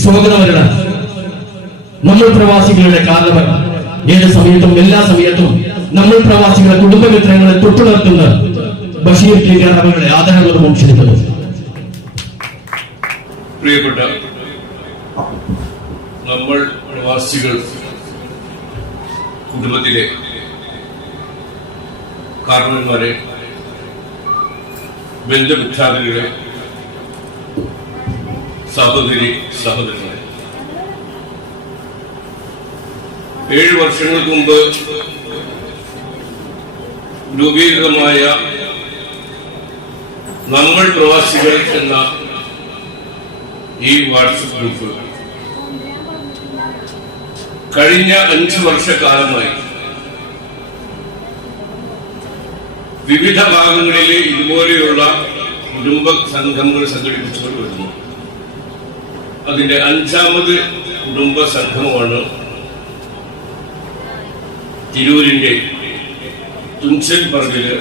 സ്വാഗതമരണം. നമ്മൾ പ്രവാസികളുടെ കാരണവർ ഏത് സമയത്തും എല്ലാ സമയത്തും നമ്മൾ പ്രവാസികളെ കുടുംബമിത്രങ്ങളെ തൊട്ടുണർത്തുന്ന ബഷീർ ടിക്കാർ അവരുടെ ആദരപൂർവ്വം ക്ഷണിക്കുന്നു. പ്രിയപ്പെട്ട നമ്മൾ പ്രവാസികൾ കുടുംബത്തിലെ കാരണവന്മാരെ, ബന്ധുമിത്രാദികളെ, സഹോദരി സഹോദരന്മാരെ, 7 വർഷങ്ങൾക്ക് മുമ്പ് രൂപീകൃതമായ നമ്മൾ പ്രവാസികൾ എന്ന ഈ വാട്സപ്പ് ഗ്രൂപ്പ് കഴിഞ്ഞ 5 വർഷക്കാലമായി വിവിധ ഭാഗങ്ങളിലെ ഇതുപോലെയുള്ള കുടുംബ സംഘങ്ങൾ സംഘടിപ്പിച്ചുകൊണ്ട് വരുന്നു. അതിന്റെ 5ാമത് കുടുംബ സംഘമാണ് തിരൂരിന്റെ തുഞ്ചൻ പറമ്പില്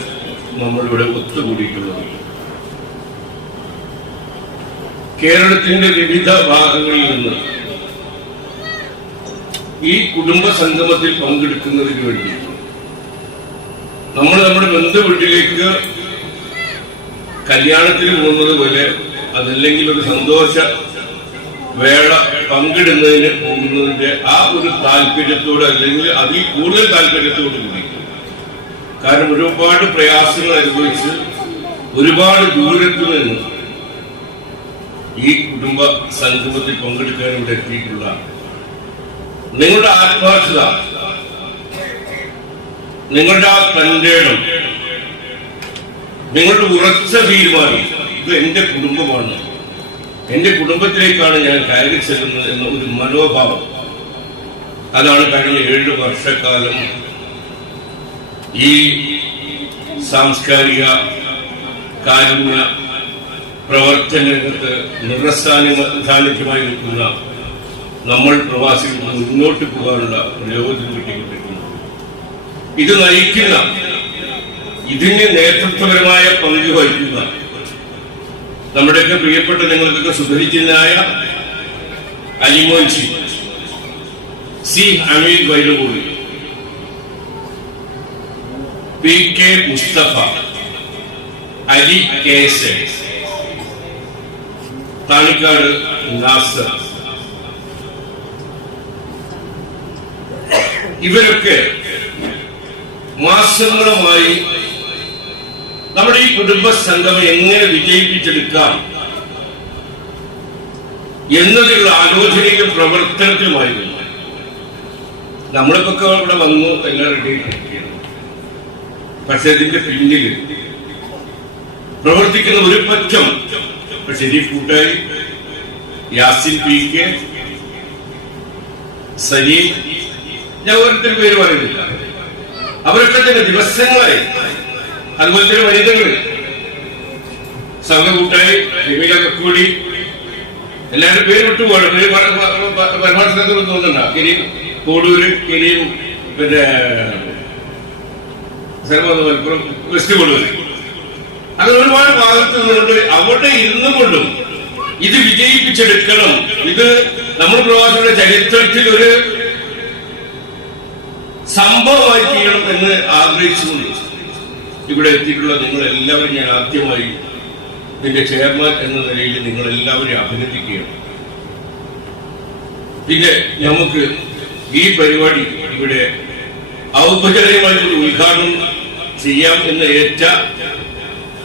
നമ്മളിവിടെ ഒത്തുകൂടിയിട്ടുള്ളത്. കേരളത്തിന്റെ വിവിധ ഭാഗങ്ങളിൽ നിന്ന് ഈ കുടുംബ സംഗമത്തിൽ പങ്കെടുക്കുന്നതിന് വേണ്ടി നമ്മൾ നമ്മുടെ ബന്ധു വീട്ടിലേക്ക് കല്യാണത്തിന് പോകുന്നത് പോലെ, അതല്ലെങ്കിൽ ഒരു സന്തോഷ വേള പങ്കിടുന്നതിന് പോകുന്നതിന്റെ ആ ഒരു താല്പര്യത്തോട്, അല്ലെങ്കിൽ അതിൽ കൂടുതൽ താല്പര്യത്തോട് കൂടി, കാരണം ഒരുപാട് പ്രയാസങ്ങൾ അനുഭവിച്ച് ഒരുപാട് ദൂരത്തു നിന്ന് ഈ കുടുംബ സംഗമത്തിൽ പങ്കെടുക്കാൻ ഇവിടെ എത്തിയിട്ടുള്ള നിങ്ങളുടെ ആത്മാർത്ഥത, നിങ്ങളുടെ ആ തന്റേടം, നിങ്ങളുടെ ഉറച്ച തീരുമാനം, ഇത് എന്റെ കുടുംബമാണ്, എന്റെ കുടുംബത്തിലേക്കാണ് ഞാൻ കയറി ചെല്ലുന്നത് എന്ന ഒരു മനോഭാവം, അതാണ് കഴിഞ്ഞ 7 വർഷക്കാലം ഈ സാംസ്കാരിക കാരുണ്യ പ്രവർത്തന രംഗത്ത് നിറസാന്നിധ്യമായി നിൽക്കുന്ന നമ്മൾ പ്രവാസികൾ മുന്നോട്ട് പോകാനുള്ള പ്രയോജനം കിട്ടിക്കൊണ്ടിരിക്കുന്നു. ഇത് നയിക്കുന്ന, ഇതിന് നേതൃത്വപരമായ പങ്ക് വഹിക്കുന്ന നമ്മുടെയൊക്കെ പ്രിയപ്പെട്ട നിങ്ങൾക്കൊക്കെ സുപരിചിതനായ അലിമോൻജി, C Hameed Vailamoodi, P K Mustafa, Ali കേസെ, താണിക്കാട് നാസർ, ഇവരൊക്കെ മാസങ്ങളുമായി നമ്മുടെ ഈ കുടുംബ സംഗമം എങ്ങനെ വിജയിപ്പിച്ചെടുക്കാം എന്നതിലുള്ള ആലോചനയിലും പ്രവർത്തനത്തിലുമായിരുന്നു. നമ്മളിപ്പോ ഇവിടെ വന്നു, എല്ലാം റെഡി. പക്ഷെ ഇതിന്റെ പിന്നിൽ പ്രവർത്തിക്കുന്ന ഒരു പറ്റം ഷെരീഫ് കൂട്ടായി, യാസിൻ പി കെ, സലീം, ഞാൻ ഓരോരുത്തരും പേര് പറയുന്നില്ല, അവരൊക്കെ തന്നെ ദിവസങ്ങളായി, അതുപോലെ തന്നെ വനിതകൾ, സംഘകൂട്ടായി, ജമീല കക്കൂടി, എല്ലാവരും പേര് വിട്ടുപോകണം. പരമാർത്ഥത്തിൽ തോന്നുന്നുണ്ട, കരീം കോടൂര്, കരീം, പിന്നെ മലപ്പുറം വെസ്റ്റ് കോടൂര്, അങ്ങനെ ഒരുപാട് ഭാഗത്ത് നിന്നുകൊണ്ട് അവിടെ ഇരുന്നുകൊണ്ടും ഇത് വിജയിപ്പിച്ചെടുക്കണം, ഇത് നമ്മുടെ പ്രവാസികളുടെ ചരിത്രത്തിൽ ഒരു സംഭവമായി തീരണം എന്ന് ആഗ്രഹിച്ചുകൊണ്ട് ഇവിടെ എത്തിയിട്ടുള്ള നിങ്ങൾ എല്ലാവരും ഞാൻ ആദ്യമായി ഇതിന്റെ ചെയർമാൻ എന്ന നിലയിൽ നിങ്ങൾ എല്ലാവരെയും അഭിനന്ദിക്കുകയാണ്. പിന്നെ നമുക്ക് ഈ പരിപാടി ഇവിടെ ഔപചാരികമായി ഉദ്ഘാടനം ചെയ്യാം എന്ന് ഏറ്റ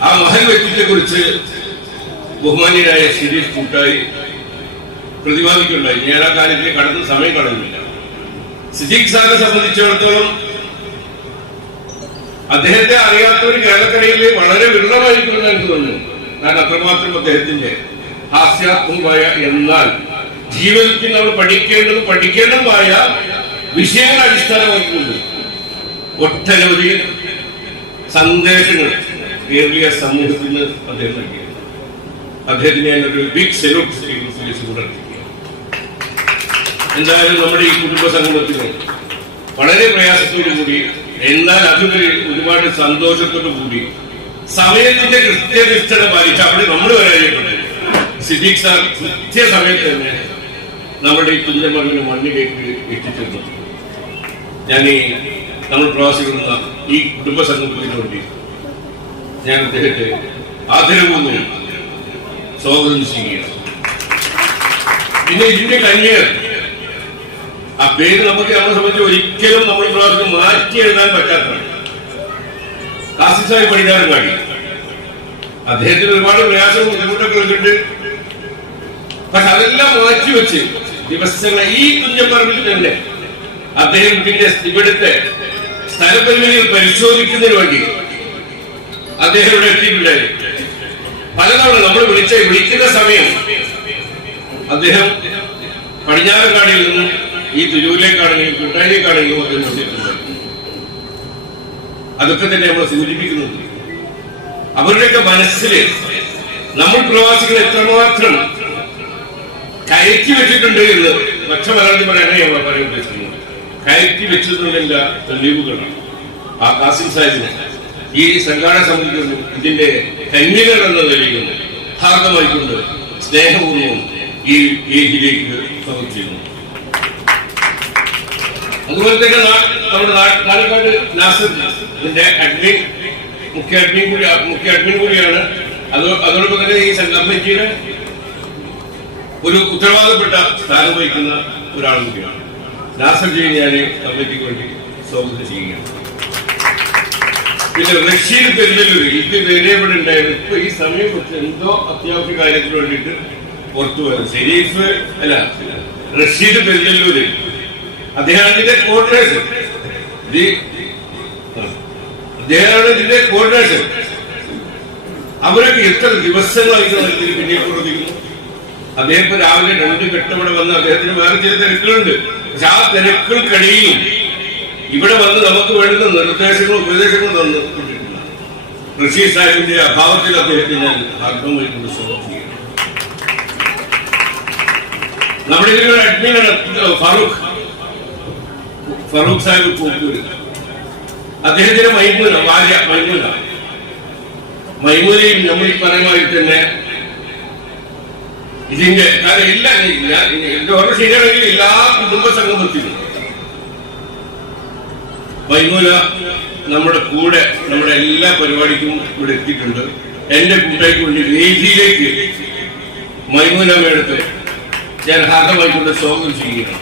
ആ മഹൽ വ്യക്തിത്വത്തെ കുറിച്ച് ബഹുമാന്യനായ ഷെരീഫ് കൂട്ടായി പ്രതിപാദിക്കുണ്ടായി. ഞാൻ ആ കാര്യത്തിൽ കടന്ന് സമയം കളയുന്നില്ല. സിദ്ദീഖ് സാറിനെ സംബന്ധിച്ചിടത്തോളം അദ്ദേഹത്തെ അറിയാത്തവർ കേരളക്കരയിൽ വളരെ വിരളമായിരിക്കുമെന്ന് എനിക്ക് തോന്നുന്നു. കാരണം അത്രമാത്രം അദ്ദേഹത്തിന്റെ ഹാസ്യാത്മകമായ, എന്നാൽ ജീവിതത്തിൽ നമ്മൾ പഠിക്കേണ്ടതുമായ വിഷയങ്ങൾ അടിസ്ഥാനമാക്കിക്കൊണ്ട് ഒട്ടനവധി സന്ദേശങ്ങൾ കേരളീയ സമൂഹത്തിന് അദ്ദേഹം നൽകിയത്. അദ്ദേഹത്തിന് ഞാനൊരു ബിഗ് സല്യൂട്ട് കൂടെ അർപ്പിക്കുക. എന്തായാലും നമ്മുടെ ഈ കുടുംബ സംഗമത്തിന് വളരെ പ്രയാസത്തോടു കൂടി, എന്നാൽ അതുവരെ ഒരുപാട് സന്തോഷത്തോടു കൂടി സമയത്തിന്റെ കൃത്യനിഷ്ഠത പാലിച്ച് അവിടെ നമ്മൾ വരാനിട്ടുണ്ട്. സിദ്ദീഖ് സാർ കൃത്യസമയത്ത് തന്നെ നമ്മുടെ ഈ തുഞ്ചമറിവിന് മണ്ണിലേക്ക് എത്തിച്ചേർന്നു. ഞാൻ നമ്മൾ പ്രവാസികളുന്ന ഈ കുടുംബ സംഗമത്തിന് വേണ്ടി ഞാൻ അദ്ദേഹത്തെ ആദരവൊന്നും സ്വാഗതം ചെയ്യുകയാണ്. പിന്നെ ഇതിന്റെ കന്യകർ, ആ പേര് നമ്മളെ സംബന്ധിച്ച് ഒരിക്കലും നമ്മൾ പ്രവാസികൾ മാറ്റി എഴുതാൻ പറ്റാത്തതാണ്. കാസിം സാഹിബ് പടിഞ്ഞാറങ്ങാടി, അദ്ദേഹത്തിന് ഒരുപാട് പ്രയാസവും ബുദ്ധിമുട്ടൊക്കെ ഉണ്ട്. പക്ഷെ അതെല്ലാം മാറ്റിവെച്ച് ദിവസങ്ങൾ ഈ തുഞ്ചപ്പറമ്പിൽ തന്നെ അദ്ദേഹത്തിന്റെ ഇവിടുത്തെ സ്ഥലപരിമിതികൾ പരിശോധിക്കുന്നതിന് വേണ്ടി അദ്ദേഹം ഇവിടെ എത്തിയിട്ടുണ്ടായിരുന്നു. പലതവണ നമ്മൾ വിളിക്കുന്ന സമയം അദ്ദേഹം പടിഞ്ഞാറങ്ങാടിയിൽ നിന്ന് ഈ തിരൂരിലേക്കാണെങ്കിലും കൂട്ടായിലേക്കാണെങ്കിലും അദ്ദേഹം വന്നിട്ടുണ്ടായിരുന്നു. അതൊക്കെ തന്നെ നമ്മൾ സൂചിപ്പിക്കുന്നുണ്ട്. അവരുടെയൊക്കെ മനസ്സിൽ നമ്മൾ പ്രവാസികൾ എത്രമാത്രം കയറ്റി വെച്ചിട്ടുണ്ട് എന്ന് പക്ഷമലർത്തി പറയാൻ പറയാൻ ഉദ്ദേശിക്കുന്നത്. കയറ്റി വെച്ചതിനുള്ള തെളിവുകളാണ്. ആ കാസിം സാഹിബിന് ഈ സംഘാടന സമിതിക്ക് ഇതിന്റെ കന്യകൾ എന്ന നിലയിൽ ഭാഗമായിക്കൊണ്ട് സ്നേഹപൂർവ്വം ഈ ഏജിലേക്ക് സ്വാഗതം ചെയ്യുന്നു. അതുപോലെ തന്നെ നമ്മുടെ പാലക്കാട് നാസർ ഇതിന്റെ മുഖ്യ അഡ്മിൻ കൂടിയാണ്. അതോടൊപ്പം തന്നെ ഈ കമ്മിറ്റിയുടെ ഒരു ഉത്തരവാദപ്പെട്ട സ്ഥാനം വഹിക്കുന്ന ഒരാൾ കൂടിയാണ്. നാസർ ജി ഞാൻ കമ്മിറ്റിക്ക് വേണ്ടി സ്വാഗതം ചെയ്യുകയാണ്. പിന്നെ റഷീദ് പെരുന്തല്ലൂർ, ഇത് വേറെ ഇവിടെ ഉണ്ടായിരുന്നു. ഇപ്പൊ ഈ സമയം കുറച്ച് എന്തോ അത്യാവശ്യ കാര്യത്തിന് വേണ്ടിയിട്ട് പുറത്തു വരുന്നത്. ഷെരീഫ് അല്ല, റഷീദ് പെരുന്തല്ലൂര്, അദ്ദേഹമാണ് ഇതിന്റെ കോർഡിനേഷൻ. അദ്ദേഹമാണ് ഇതിന്റെ കോർഡിനേഷൻ. അവരൊക്കെ എത്ര ദിവസങ്ങളായിട്ട് ഇതിന് പിന്നീട് പ്രവർത്തിക്കുന്നു. അദ്ദേഹം ഇപ്പൊ രാവിലെ 2 ഘട്ടം വന്ന് അദ്ദേഹത്തിന് വേറെ ചില തിരക്കുകളുണ്ട്. പക്ഷെ ആ തിരക്കുകൾക്കിടയിലും ഇവിടെ വന്ന് നമുക്ക് വേണ്ടുന്ന നിർദ്ദേശങ്ങളും ഉപദേശങ്ങളും തന്നിട്ടുണ്ട്. റഷീദ് സാഹിബിന്റെ അഭാവത്തിൽ അദ്ദേഹത്തെ ഞാൻ ആത്മമായിക്കൊണ്ട് സ്വാഗതം ചെയ്യുന്നു. നമ്മുടെ ഇതിലൊരു അഡ്മിനാണ് ഫറൂഖ് സാഹിബ് പൂക്കൂര്. അദ്ദേഹത്തിന്റെ ഭാര്യ മൈമൂനയും നമ്മൾ ഈ പറയുമായിട്ട് തന്നെ ഇതിന്റെ എന്റെ ഓർമ്മ ശരിയാണെങ്കിൽ എല്ലാ കുടുംബ സംഗമത്തിലും മൈമൂന നമ്മുടെ കൂടെ നമ്മുടെ എല്ലാ പരിപാടിക്കും ഇവിടെ എത്തിയിട്ടുണ്ട്. എന്റെ കൂട്ടായിക്ക് വേണ്ടി വേദിയിലേക്ക് മൈമൂന മേടത്തെ ഞാൻ ഹാർദമായിക്കൊണ്ട് സ്വാഗതം ചെയ്യുകയാണ്.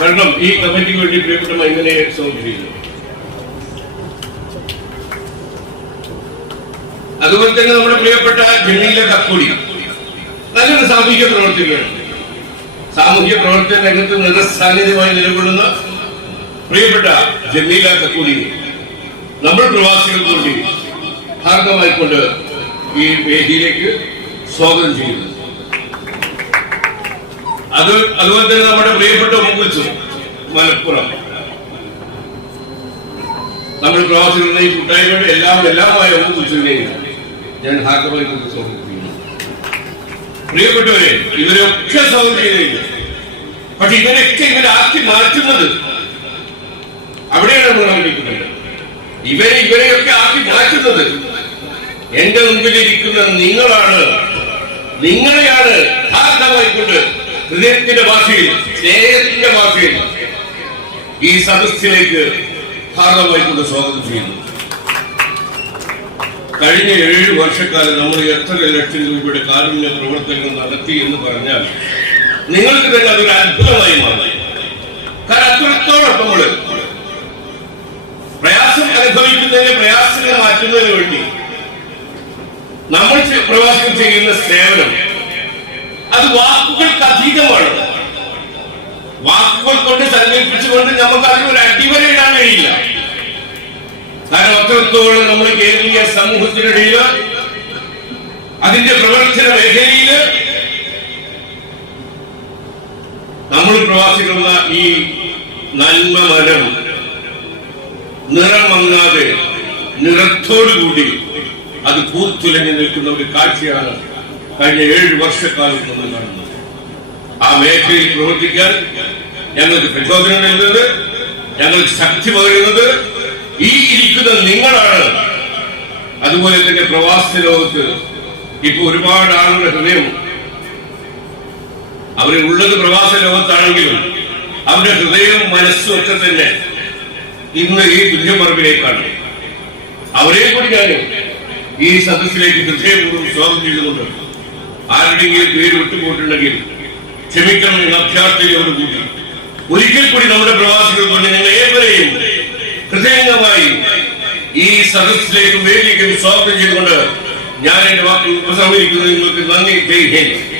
കാരണം ഈ കമ്മിറ്റിക്ക് വേണ്ടി പ്രിയപ്പെട്ട മൈമൂനയെ സ്വാഗതം ചെയ്യുന്നു. അതുപോലെ തന്നെ നമ്മുടെ പ്രിയപ്പെട്ട ജമീല കക്കോടി നല്ലൊരു സാമൂഹ്യ പ്രവർത്തകയാണ്. സാമൂഹ്യ പ്രവർത്തന രംഗത്ത് നിറസാന്നിധ്യമായി നിലകൊള്ളുന്ന പ്രിയപ്പെട്ട ജമീല കക്കോടി നമ്മൾ പ്രവാസികൾക്ക് വേണ്ടി ഭാഗമായിക്കൊണ്ട് ഈ വേദിയിലേക്ക് സ്വാഗതം ചെയ്യുന്നു. അതുപോലെ തന്നെ നമ്മുടെ പ്രിയപ്പെട്ട മുമ്പുച്ചു മലപ്പുറം, നമ്മൾ പ്രവാസികളുടെ ഈ കൂട്ടായ്മയുടെ എല്ലാമായ മുമ്പുച്ചുവിനെയും ഞാൻ ഭാഗമായിക്കൊണ്ട് സ്വാഗതം ചെയ്യുന്നു. പ്രിയപ്പെട്ടവരെ, ഇവരൊക്കെ സ്വാഗതം ചെയ്തിരിക്കുന്നു. പക്ഷെ ഇവരാക്കി മാറ്റുന്നത് അവിടെയാണ് നമ്മൾ ആഗ്രഹിക്കുന്നത്. ഇവരെയൊക്കെ ആക്കി മാറ്റുന്നത് എന്റെ മുമ്പിലിരിക്കുന്ന നിങ്ങളെയാണ് ഭാഗമായിക്കൊണ്ട് ഹൃദയത്തിന്റെ ഭാഷയിൽ, സ്നേഹത്തിന്റെ ഭാഷയിൽ ഈ സദസ്സിലേക്ക് ഭാഗമായിക്കൊണ്ട് സ്വാഗതം ചെയ്യുന്നു. കഴിഞ്ഞ 7 വർഷക്കാലം നമ്മൾ എത്ര ലക്ഷം രൂപയുടെ കാരുണ്യ പ്രവർത്തനങ്ങൾ നടത്തി എന്ന് പറഞ്ഞാൽ നിങ്ങൾക്ക് തന്നെ അതൊരു അത്ഭുതമായി മാറി. കാരണം അത്രത്തോളം നമ്മള് പ്രയാസം അനുഭവിക്കുന്നതിന് പ്രയാസങ്ങൾ മാറ്റുന്നതിന് വേണ്ടി നമ്മൾ പ്രവാസികൾ ചെയ്യുന്ന സേവനം അത് വാക്കുകൾക്ക് അതീതമാണ്. വാക്കുകൾ കൊണ്ട് സങ്കല്പിച്ചുകൊണ്ട് നമുക്ക് അതിനൊരു അടിവര ഇടാൻ കഴിയില്ല. കാരണം അത്രത്തോളം നമ്മൾ കേരളീയ സമൂഹത്തിനിടയിൽ അതിന്റെ പ്രവർത്തന മേഖലയിൽ നമ്മൾ പ്രവാസികളുള്ള ഈ നന്മ മരം നിറം മങ്ങാതെ നിറത്തോടുകൂടി അത് പൂത്തുലഞ്ഞു നിൽക്കുന്ന ഒരു കാഴ്ചയാണ് കഴിഞ്ഞ 7 വർഷക്കാലം നമ്മൾ കാണുന്നത്. ആ മേഖലയിൽ പ്രവർത്തിക്കാൻ ഞങ്ങൾക്ക് പ്രചോദനം നൽകുന്നത്, ഞങ്ങൾക്ക് ശക്തി പകരുന്നത് ഈ ഇരിക്കുന്ന നിങ്ങളാണ്. അതുപോലെ തന്നെ പ്രവാസ ലോകത്ത് ഇപ്പൊ ഒരുപാട് ആളുകളുടെ ഹൃദയം അവരുള്ളത് പ്രവാസ ലോകത്താണെങ്കിലും അവരുടെ ഹൃദയവും മനസ്സും ഒക്കെ തന്നെ ഇന്ന് ഈ തുല്യപറമ്പിലേക്കാണ്. അവരെ കൂടി ഞാൻ ഈ സദസ്സിലേക്ക് ഹൃദയപൂർവ്വം സ്വാഗതം ചെയ്തുകൊണ്ട് ആരുടെയെങ്കിലും പേര് വിട്ടുപോയിട്ടുണ്ടെങ്കിൽ ക്ഷമിക്കണം എന്ന അഭ്യർത്ഥനയോടുകൂടി ഒരിക്കൽ കൂടി നമ്മുടെ പ്രവാസികൾ കൊണ്ട് നിങ്ങൾ ഏവരെയും ഹൃദയംഗമായി ഈ സദസ്സിലേക്കും വേദിക്കും സ്വാഗതം ചെയ്തുകൊണ്ട് ഞാൻ എന്റെ വാക്കുകൾ ഉപസംഹരിക്കുന്നത് നിങ്ങൾക്ക് നന്ദി. ജയ് ഹിന്ദ്.